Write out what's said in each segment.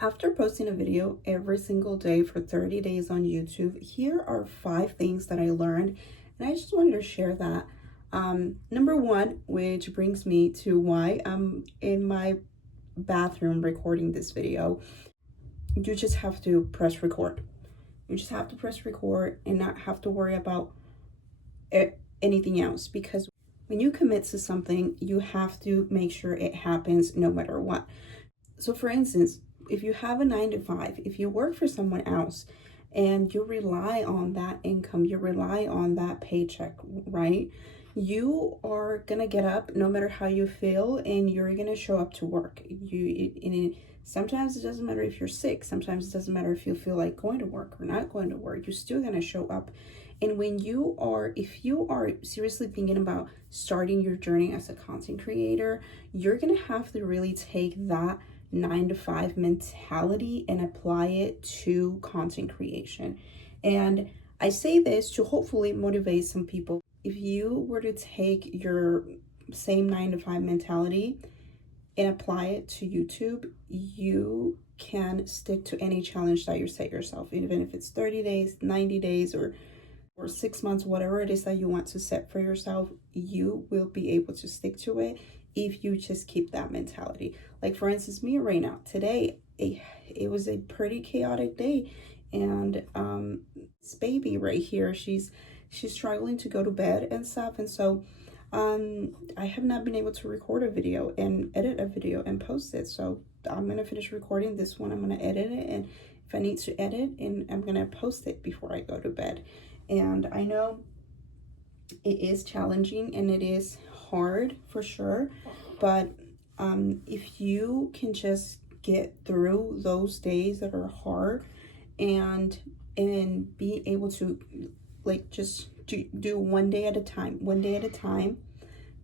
After posting a video every single day for 30 days on YouTube, here are 5 things that I learned, and I just wanted to share that. Number one, which brings me to why I'm in my bathroom recording this video, you just have to press record. You just have to press record and not have to worry about anything else, because when you commit to something, you have to make sure it happens no matter what. So for instance, if you have a 9 to 5, if you work for someone else and you rely on that income, you rely on that paycheck, right? You are gonna get up no matter how you feel, and you're gonna show up to work. Sometimes it doesn't matter if you're sick. Sometimes it doesn't matter if you feel like going to work or not going to work. You're still gonna show up. And if you are seriously thinking about starting your journey as a content creator, you're gonna have to really take that 9 to 5 mentality and apply it to content creation. And I say this to hopefully motivate some people. If you were to take your same 9 to 5 mentality and apply it to YouTube, you can stick to any challenge that you set yourself, even if it's 30 days, 90 days, or 6 months, whatever it is that you want to set for yourself. You will be able to stick to it if you just keep that mentality. Like for instance, me right now, today, it was a pretty chaotic day, and this baby right here, she's struggling to go to bed and stuff, and so I have not been able to record a video and edit a video and post it. So I'm gonna finish recording this one, I'm gonna edit it, and if I need to edit, and I'm gonna post it before I go to bed. And I know it is challenging and it is hard for sure, but if you can just get through those days that are hard and be able to just do one day at a time,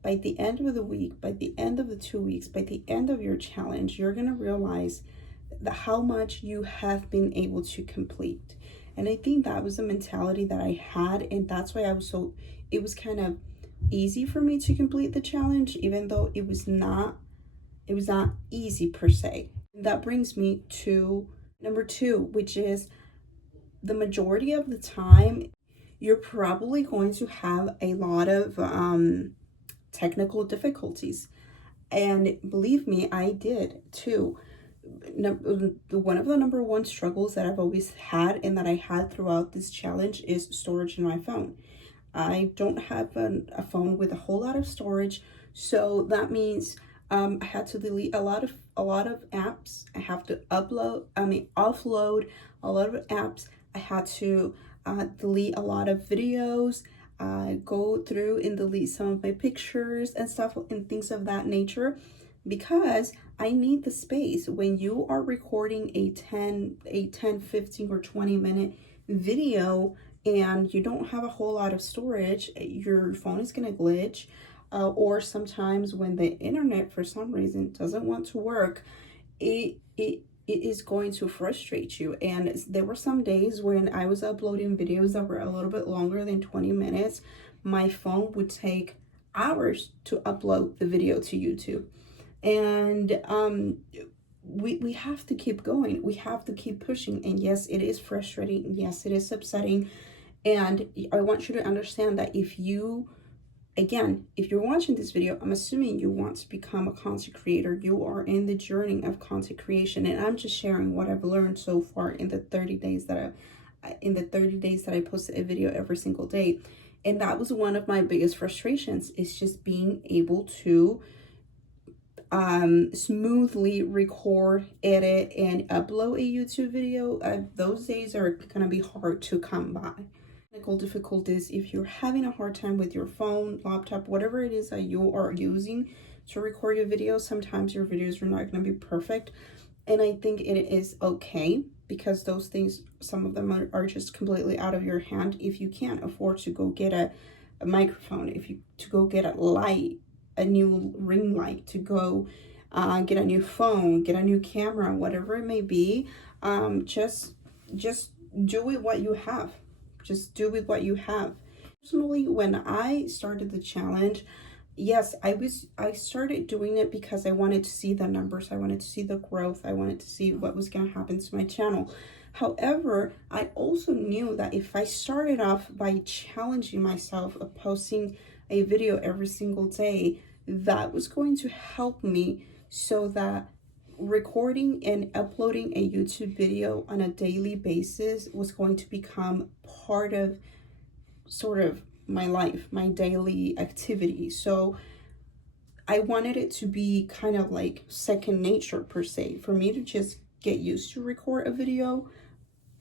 by the end of the week, by the end of the 2 weeks, by the end of your challenge, you're gonna realize how much you have been able to complete. And I think that was the mentality that I had, and that's why it was kind of easy for me to complete the challenge, even though it was not easy per se. That brings me to number 2, which is the majority of the time, you're probably going to have a lot of technical difficulties. And believe me, I did too. One of the number one struggles that I've always had and that I had throughout this challenge is storage in my phone. I don't have a phone with a whole lot of storage, so that means I had to delete a lot of apps. I have to offload a lot of apps. I had to delete a lot of videos, go through and delete some of my pictures and stuff and things of that nature, because I need the space. When you are recording a 10, 15, or 20-minute video and you don't have a whole lot of storage, your phone is going to glitch. Or sometimes when the internet for some reason doesn't want to work, it is going to frustrate you. And there were some days when I was uploading videos that were a little bit longer than 20 minutes. My phone would take hours to upload the video to YouTube. And we have to keep going. We have to keep pushing. And yes, it is frustrating. Yes, it is upsetting. And I want you to understand that if you're watching this video, I'm assuming you want to become a content creator. You are in the journey of content creation, and I'm just sharing what I've learned so far in the 30 days that I posted a video every single day. And that was one of my biggest frustrations, is just being able to smoothly record, edit, and upload a YouTube video. Those days are gonna be hard to come by. Technical difficulties, if you're having a hard time with your phone, laptop, whatever it is that you are using to record your videos, sometimes your videos are not going to be perfect, and I think it is okay, because those things, some of them are just completely out of your hand. If you can't afford to go get a microphone, to go get a new ring light, to go get a new phone, get a new camera, whatever it may be, just do with what you have. Just do with what you have. Personally, when I started the challenge, yes, I started doing it because I wanted to see the numbers, I wanted to see the growth, I wanted to see what was going to happen to my channel. However, I also knew that if I started off by challenging myself of posting a video every single day, that was going to help me, so that recording and uploading a YouTube video on a daily basis was going to become part of sort of my life, my daily activity. So I wanted it to be kind of like second nature per se, for me to just get used to record a video,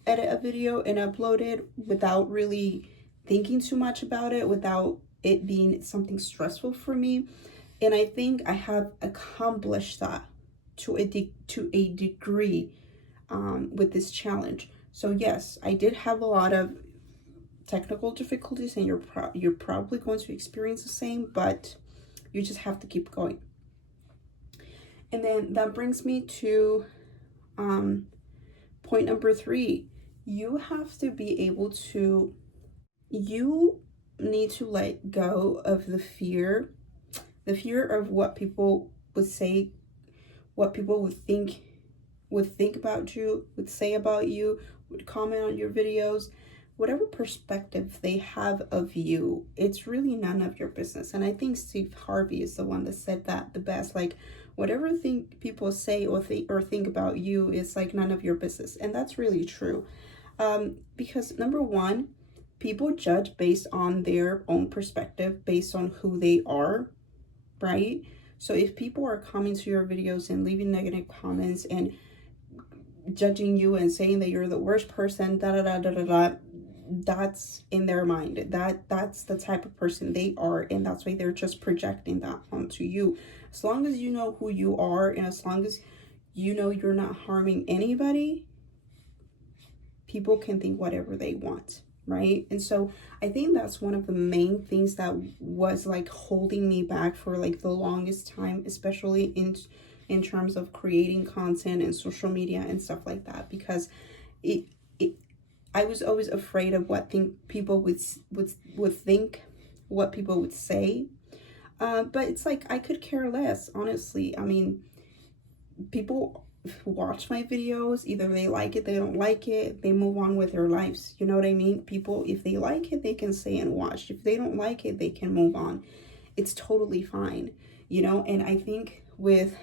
edit a video, and upload it without really thinking too much about it, without it being something stressful for me. And I think I have accomplished that to a degree with this challenge. So yes, I did have a lot of technical difficulties, and you're probably going to experience the same, but you just have to keep going. And then that brings me to point number 3. You have to be able to, you need to let go of the fear of what people would say, what people would think about you, would say about you, would comment on your videos. Whatever perspective they have of you, it's really none of your business. And I think Steve Harvey is the one that said that the best. Like, whatever thing people say or think about you is like none of your business. And that's really true. Because number one, people judge based on their own perspective, based on who they are, right? So if people are coming to your videos and leaving negative comments and judging you and saying that you're the worst person, that's in their mind. That's the type of person they are, and that's why they're just projecting that onto you. As long as you know who you are, and as long as you know you're not harming anybody, people can think whatever they want, right? And so I think that's one of the main things that was like holding me back for like the longest time, especially in terms of creating content and social media and stuff like that, because I was always afraid of what people would think, what people would say. But it's like I could care less, honestly. I mean, people watch my videos, either they like it, they don't like it, they move on with their lives. You know what I mean? People, if they like it, they can stay and watch. If they don't like it, they can move on. It's totally fine, you know. And I think with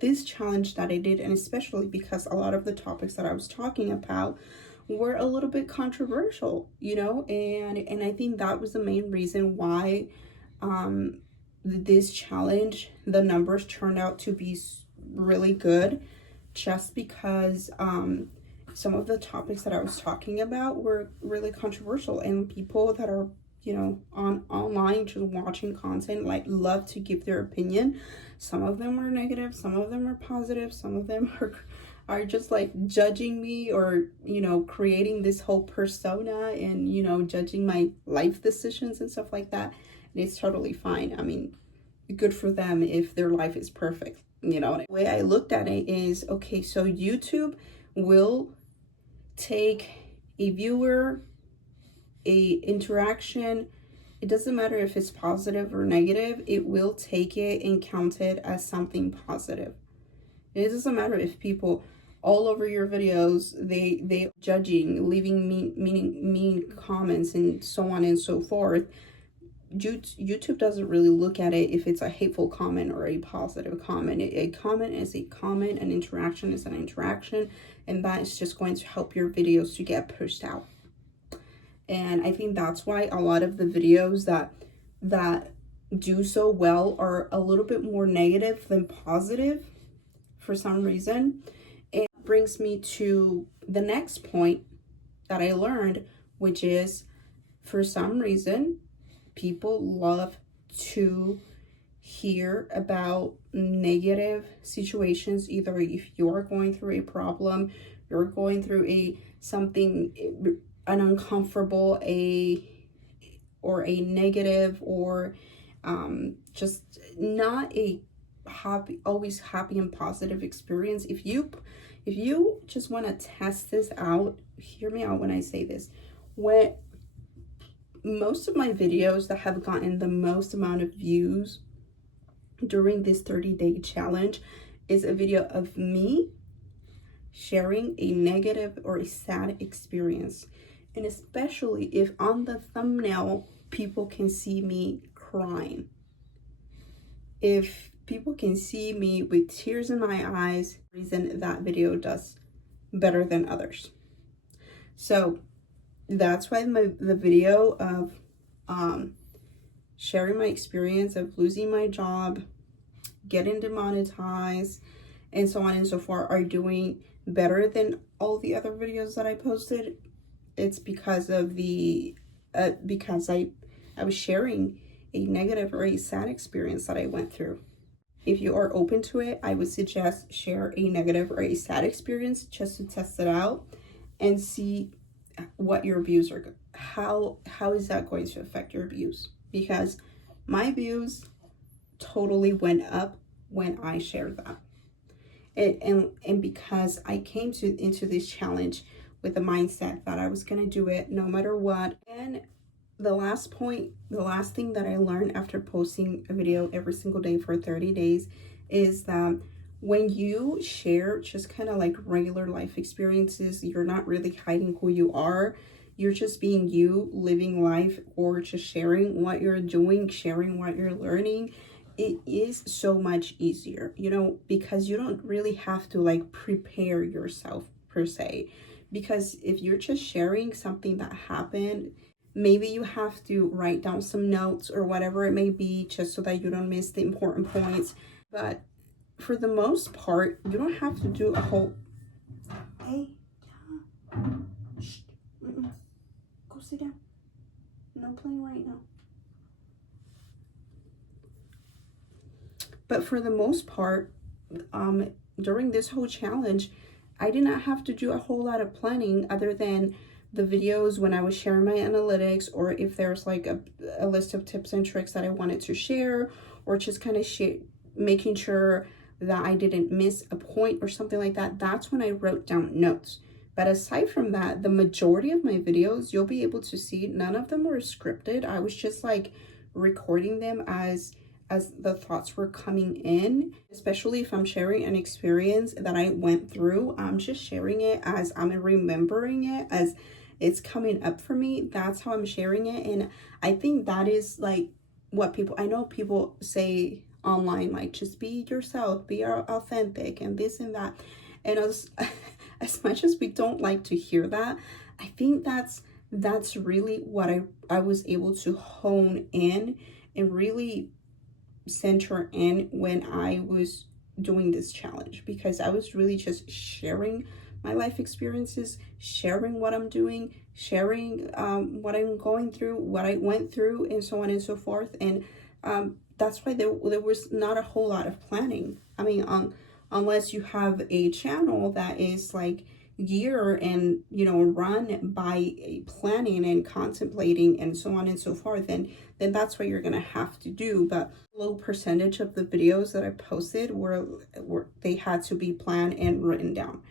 this challenge that I did, and especially because a lot of the topics that I was talking about were a little bit controversial, you know, and I think that was the main reason why this challenge, the numbers turned out to be really good, just because some of the topics that I was talking about were really controversial, and people that are, you know, online just watching content, like, love to give their opinion. Some of them are negative, some of them are positive, some of them are just like judging me, or, you know, creating this whole persona and, you know, judging my life decisions and stuff like that. And it's totally fine. I mean, good for them if their life is perfect, you know. The way I looked at it is, okay, so YouTube will take a viewer, a interaction, it doesn't matter if it's positive or negative, it will take it and count it as something positive. It doesn't matter if people all over your videos, they judging, leaving mean comments and so on and so forth. YouTube doesn't really look at it if it's a hateful comment or a positive comment. A comment is a comment, an interaction is an interaction, and that is just going to help your videos to get pushed out. And I think that's why a lot of the videos that do so well are a little bit more negative than positive for some reason. It brings me to the next point that I learned, which is, for some reason, people love to hear about negative situations. Either if you're going through a problem, you're going through an uncomfortable, or a negative, or just not a always happy and positive experience. If you just want to test this out, hear me out when I say this. most of my videos that have gotten the most amount of views during this 30-day challenge is a video of me sharing a negative or a sad experience. And especially if on the thumbnail, people can see me crying. If people can see me with tears in my eyes, reason that video does better than others. So that's why the video of sharing my experience of losing my job, getting demonetized, and so on and so forth are doing better than all the other videos that I posted. It's because of the because I was sharing a negative or a sad experience that I went through. If you are open to it, I would suggest share a negative or a sad experience just to test it out and see what your views are. How is that going to affect your views? Because my views totally went up when I shared that. And because I came into this challenge with the mindset that I was going to do it no matter what. And the last thing that I learned after posting a video every single day for 30 days is that when you share just kind of like regular life experiences, you're not really hiding who you are. You're just being you, living life, or just sharing what you're doing, sharing what you're learning. It is so much easier, you know, because you don't really have to like prepare yourself per se. Because if you're just sharing something that happened, maybe you have to write down some notes or whatever it may be just so that you don't miss the important points. But for the most part, you don't have to do a whole... Hey, shh, go sit down. No playing right now. But for the most part, during this whole challenge, I did not have to do a whole lot of planning other than the videos when I was sharing my analytics, or if there's like a list of tips and tricks that I wanted to share, or just kind of making sure that I didn't miss a point or something like that. That's when I wrote down notes. But aside from that, the majority of my videos, you'll be able to see, none of them were scripted. I was just like recording them as the thoughts were coming in, especially if I'm sharing an experience that I went through. I'm just sharing it as I'm remembering it, as it's coming up for me. That's how I'm sharing it. And I think that is like what I know people say online, like, just be yourself, be authentic, and this and that. And as much as we don't like to hear that, I think that's really what I was able to hone in and really center in when I was doing this challenge, because I was really just sharing my life experiences, sharing what I'm doing, sharing what I'm going through, what I went through, and so on and so forth. And that's why there was not a whole lot of planning. I mean, unless you have a channel that is like geared and, you know, run by planning and contemplating and so on and so forth, then that's what you're gonna have to do. But a low percentage of the videos that I posted were they had to be planned and written down.